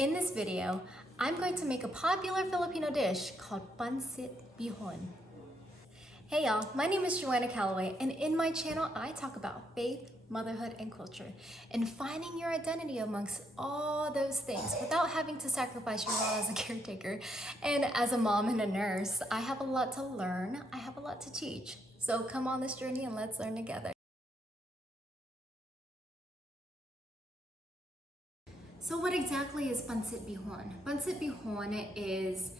In this video, I'm going to make a popular Filipino dish called Pancit Bihon. Hey y'all, my name is Joanna Callaway, and in my channel, I talk about faith, motherhood, and culture, and finding your identity amongst all those things without having to sacrifice your role as a caretaker. And as a mom and a nurse, I have a lot to learn, I have a lot to teach. So come on this journey and let's learn together. So what exactly is Pancit Bihon? Pancit Bihon is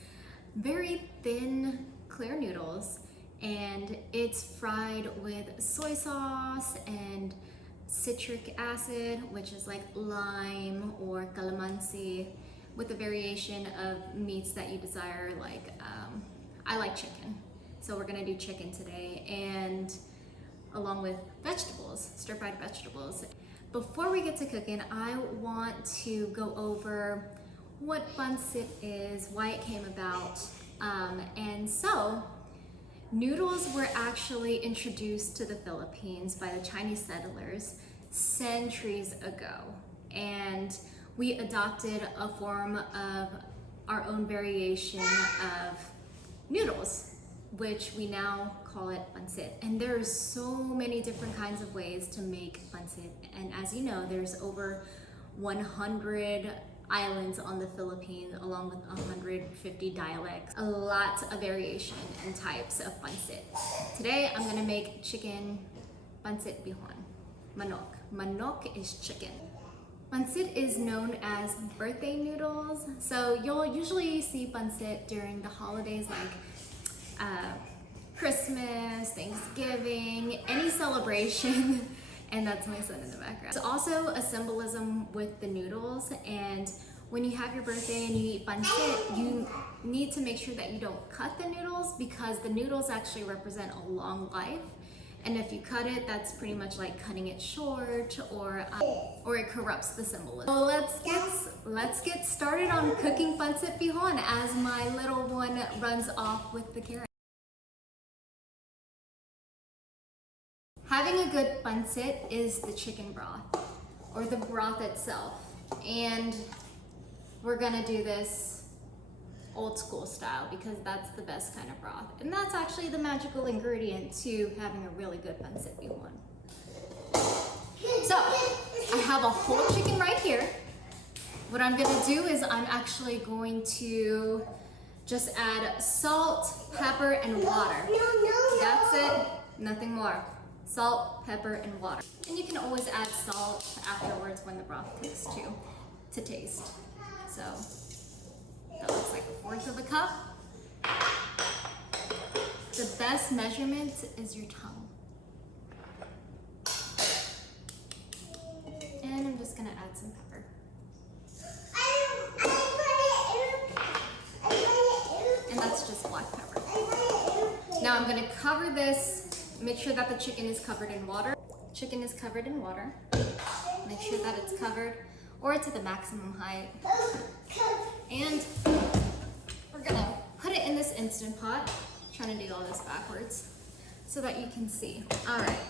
very thin, clear noodles, and it's fried with soy sauce and citric acid, which is like lime or calamansi, with a variation of meats that you desire. Like I like chicken, so we're gonna do chicken today, and along with vegetables, stir-fried vegetables. Before we get to cooking, I want to go over what pancit is, why it came about, and so noodles were actually introduced to the Philippines by the Chinese settlers centuries ago, and we adopted a form of our own variation of noodles, which we now call it pancit. And there's so many different kinds of ways to make pancit, and as you know, there's over 100 islands on the Philippines, along with 150 dialects, a lot of variation and types of pancit. Today I'm gonna make chicken pancit bihon, manok. Manok is chicken. Pancit is known as birthday noodles, so you'll usually see pancit during the holidays like Christmas, Thanksgiving, any celebration, and that's my son in the background. It's also a symbolism with the noodles, and when you have your birthday and you eat pancit, you need to make sure that you don't cut the noodles, because the noodles actually represent a long life, and if you cut it, that's pretty much like cutting it short, or it corrupts the symbolism. So let's get started on cooking pancit bihon as my little one runs off with the carrot. Having a good pancit is the chicken broth, or the broth itself. And we're gonna do this old school style because that's the best kind of broth. And that's actually the magical ingredient to having a really good pancit bihon. So, I have a whole chicken right here. What I'm gonna do is I'm actually going to just add salt, pepper, and water. That's it, nothing more. Salt, pepper, and water. And you can always add salt afterwards when the broth cooks too, to taste. So that looks like 1/4 of a cup. The best measurement is your tongue. And I'm just gonna add some pepper. And that's just black pepper. Now I'm gonna cover this. Make sure that the chicken is covered in water. Chicken is covered in water. Make sure that it's covered or to the maximum height. And we're gonna put it in this Instant Pot. I'm trying to do all this backwards so that you can see. All right.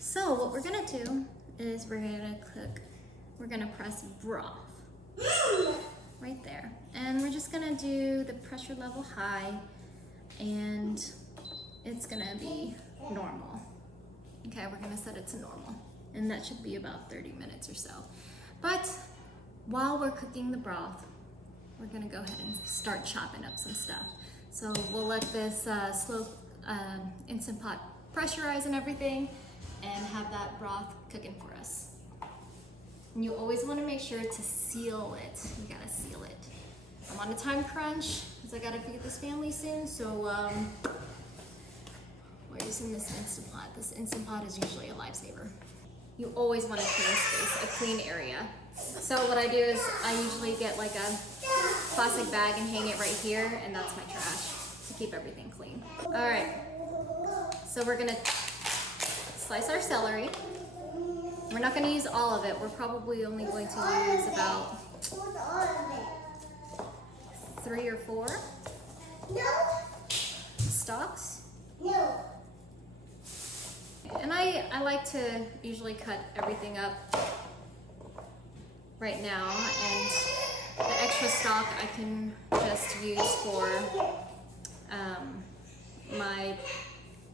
So what we're gonna do is we're gonna press broth right there. And we're just gonna do the pressure level high, and it's gonna be normal. Okay, we're gonna set it to normal. And that should be about 30 minutes or so. But while we're cooking the broth, we're gonna go ahead and start chopping up some stuff. So we'll let this slow Instant Pot pressurize and everything, and have that broth cooking for us. And you always wanna make sure to seal it. You gotta seal it. I'm on a time crunch because I gotta feed this family soon, so we're using this Instant Pot. This Instant Pot is usually a lifesaver. You always want a clean space, a clean area. So what I do is I usually get like a plastic bag and hang it right here, and that's my trash to keep everything clean. All right, so we're gonna slice our celery. We're not gonna use all of it. We're probably only going to use about 3 or 4 stalks. No. And I like to usually cut everything up right now, and The extra stock I can just use for my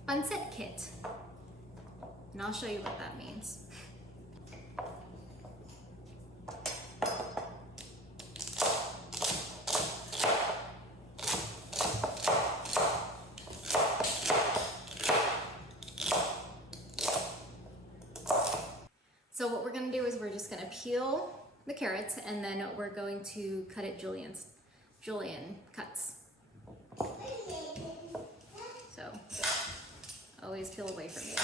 pancit kit. And I'll show you what that means. So what we're gonna do is we're just gonna peel the carrots and then we're going to cut it julienne cuts. So always peel away from me.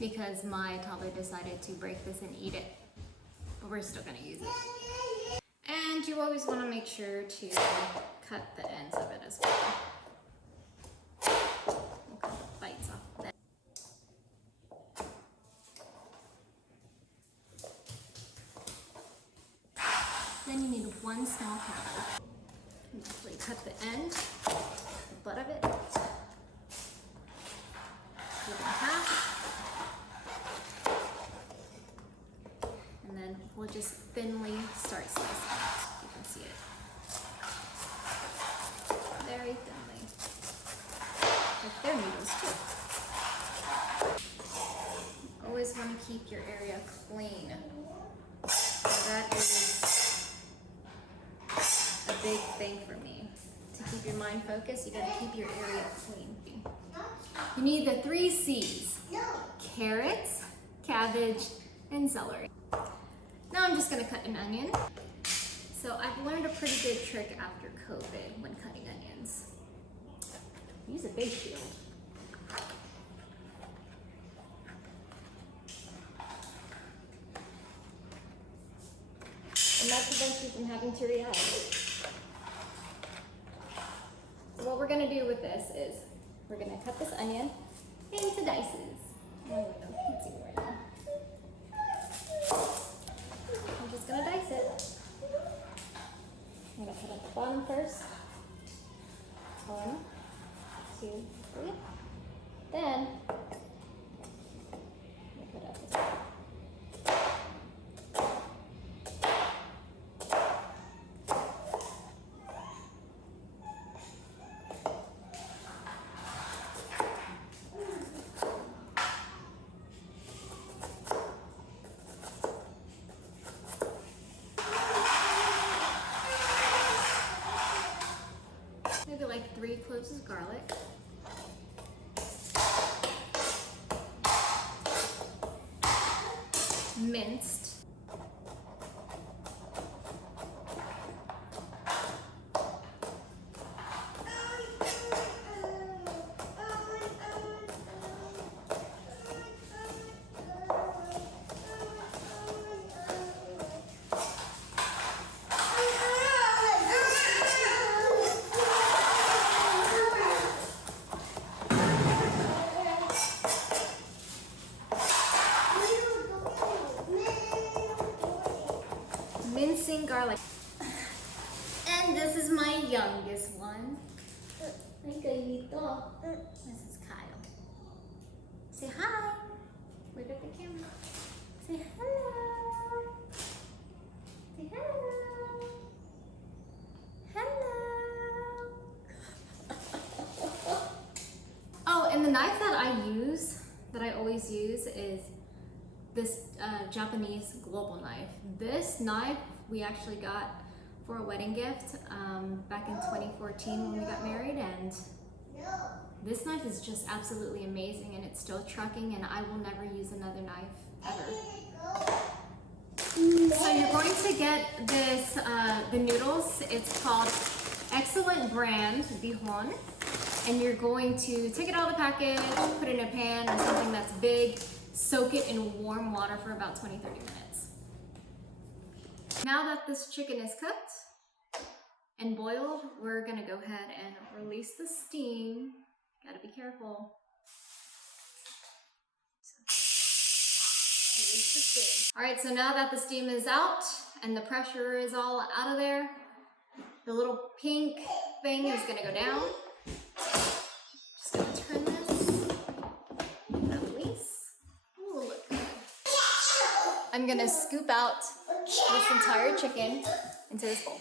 Because my toddler decided to break this and eat it, but we're still gonna use it. And you always wanna make sure to cut the ends of it as well. We'll cut the bites off of it. Then you need one small cabbage. You actually cut the end, the butt of it, split it in half. And then we'll just thinly start slicing it. You can see it. Very thinly. Like their noodles too. Always want to keep your area clean. That is a big thing for me. To keep your mind focused, you gotta keep your area clean. You need the 3 C's. Carrots, cabbage, and celery. Now I'm just gonna cut an onion. So I've learned a pretty good trick after COVID when cutting onions. Use a big shield. And that prevents you from having to react. So what we're gonna do with this is we're gonna cut this onion into dices. Let's see right now. I'm just gonna dice it. I'm gonna cut at the bottom first. 1, 2, 3. Then we'll put up this. Maybe like 3 cloves of garlic. Minced. Mincing garlic. And this is my youngest one. Hi, Gallito. This is Kyle. Say hi. Look at the camera. Say hello. Say hello. Hello. Oh, and the knife that I always use is this Japanese global knife. This knife we actually got for a wedding gift back in 2014 when we got married, and this knife is just absolutely amazing, and it's still trucking, and I will never use another knife ever. So you're going to get this, the noodles. It's called Excellent Brand Bihon, and you're going to take it out of the package, put it in a pan or something that's big, soak it in warm water for about 20-30 minutes. Now that this chicken is cooked and boiled, we're gonna go ahead and release the steam. Gotta be careful. Release the steam. All right, so now that the steam is out and the pressure is all out of there, The little pink thing is gonna go down. Just gonna turn this, release. Ooh, look good. I'm gonna scoop out this entire chicken into this bowl.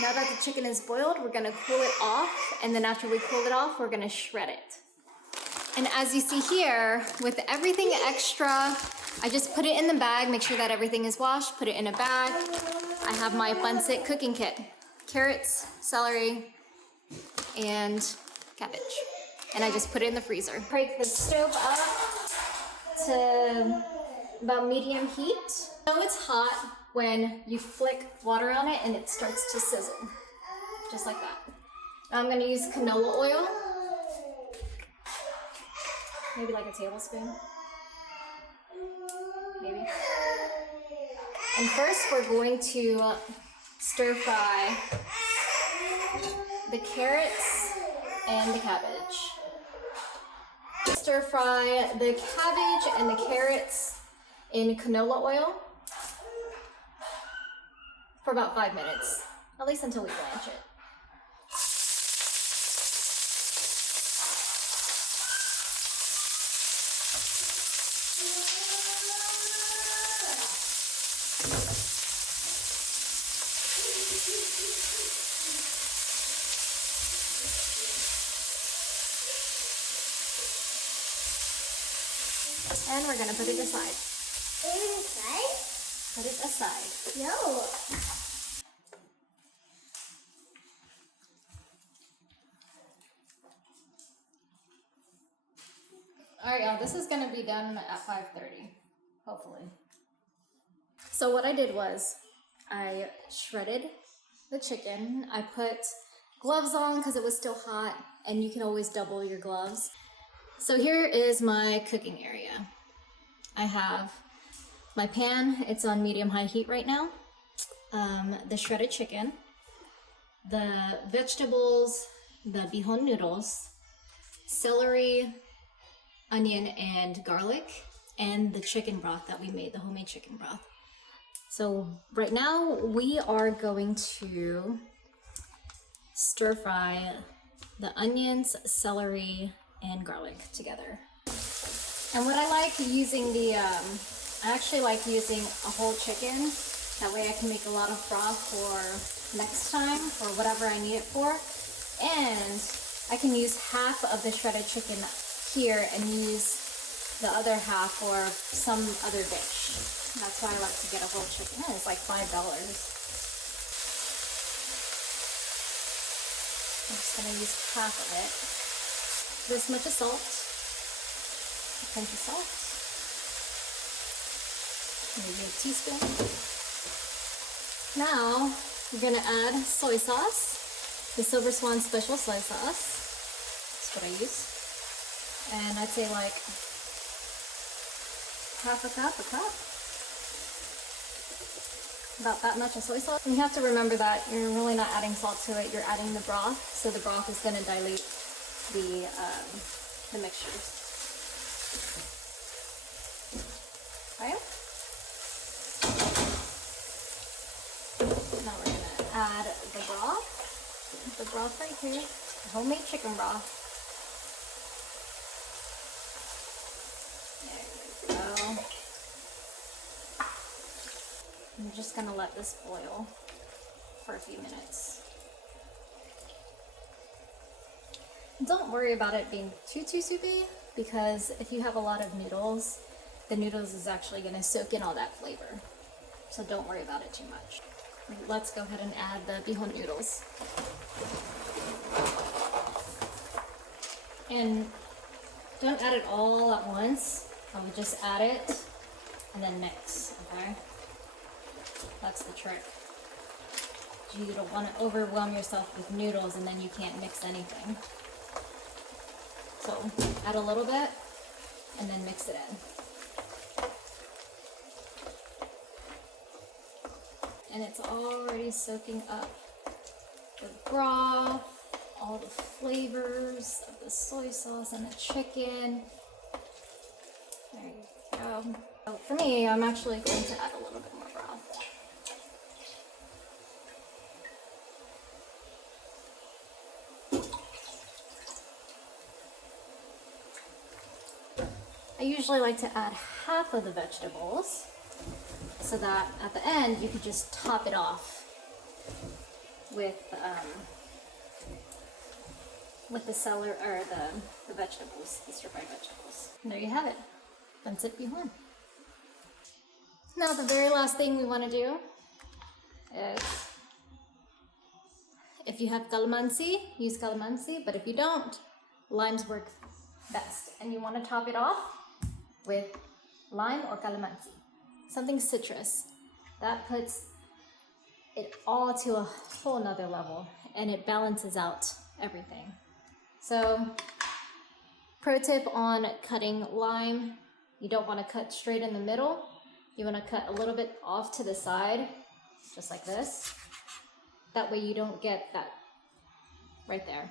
Now that the chicken is boiled, we're gonna cool it off, and then after we cool it off, we're gonna shred it. And as you see here, with everything extra, I just put it in the bag, make sure that everything is washed, put it in a bag. I have my Pancit cooking kit. Carrots, celery, and cabbage. And I just put it in the freezer. Crank the stove up to about medium heat. So it's hot when you flick water on it and it starts to sizzle, just like that. Now I'm gonna use canola oil, maybe like a tablespoon, maybe. And first we're going to stir fry the carrots and the cabbage. Stir fry the cabbage and the carrots in canola oil for about 5 minutes, at least until we blanch it. And we're gonna put it aside. Put it aside. No. All right, y'all, this is gonna be done at 5:30, hopefully. So what I did was I shredded the chicken. I put gloves on because it was still hot, and you can always double your gloves. So here is my cooking area. I have my pan, it's on medium-high heat right now. The shredded chicken, the vegetables, the bihon noodles, celery, onion, and garlic, and the chicken broth that we made, the homemade chicken broth. So right now we are going to stir fry the onions, celery, and garlic together. And what I like using I actually like using a whole chicken. That way I can make a lot of broth for next time, for whatever I need it for. And I can use half of the shredded chicken here and use the other half for some other dish. That's why I like to get a whole chicken. It's like $5. I'm just gonna use half of it. This much of salt, a pinch of salt, maybe a teaspoon. Now we're gonna add soy sauce, the Silver Swan Special Soy Sauce. That's what I use. And I'd say like half a cup, about that much of soy sauce. And you have to remember that you're really not adding salt to it, you're adding the broth, so the broth is going to dilute the mixtures. Okay. Now we're going to add the broth right here, the homemade chicken broth. There we go. I'm just gonna let this boil for a few minutes. Don't worry about it being too soupy, because if you have a lot of noodles, the noodles is actually gonna soak in all that flavor. So don't worry about it too much. Let's go ahead and add the bihon noodles. And don't add it all at once. I would just add it and then mix, okay? That's the trick. You don't want to overwhelm yourself with noodles and then you can't mix anything. So add a little bit and then mix it in. and it's already soaking up the broth, all the flavors of the soy sauce and the chicken. There you go. So for me, I'm actually going to add a little bit more broth. I usually like to add half of the vegetables so that at the end you could just top it off with the celery or the vegetables, the stir-fried vegetables. And there you have it, Pancit Bihon. Now the very last thing we want to do is, if you have calamansi, use calamansi, but if you don't, limes work best. And you want to top it off with lime or calamansi, something citrus. That puts it all to a whole nother level and it balances out everything. So, pro tip on cutting lime, you don't want to cut straight in the middle. You want to cut a little bit off to the side, just like this. That way you don't get that right there.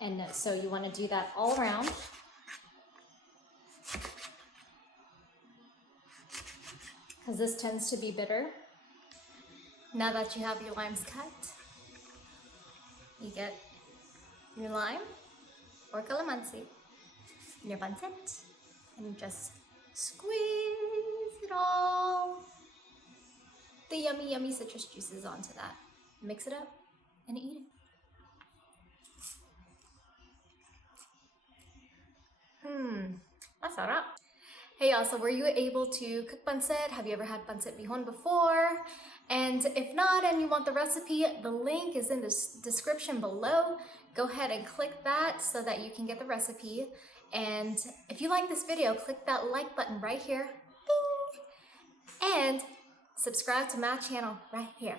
And so you want to do that all around. Because this tends to be bitter. Now that you have your limes cut, you get your lime or calamansi in your pancit, and you just squeeze it all, the yummy, yummy citrus juices onto that. Mix it up and eat it. Masarap. Hey y'all, so were you able to cook pancit? Have you ever had pancit bihon before? And if not, and you want the recipe, the link is in the description below. Go ahead and click that so that you can get the recipe. And if you like this video, click that like button right here. Bing! And subscribe to my channel right here.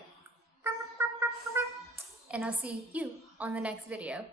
And I'll see you on the next video.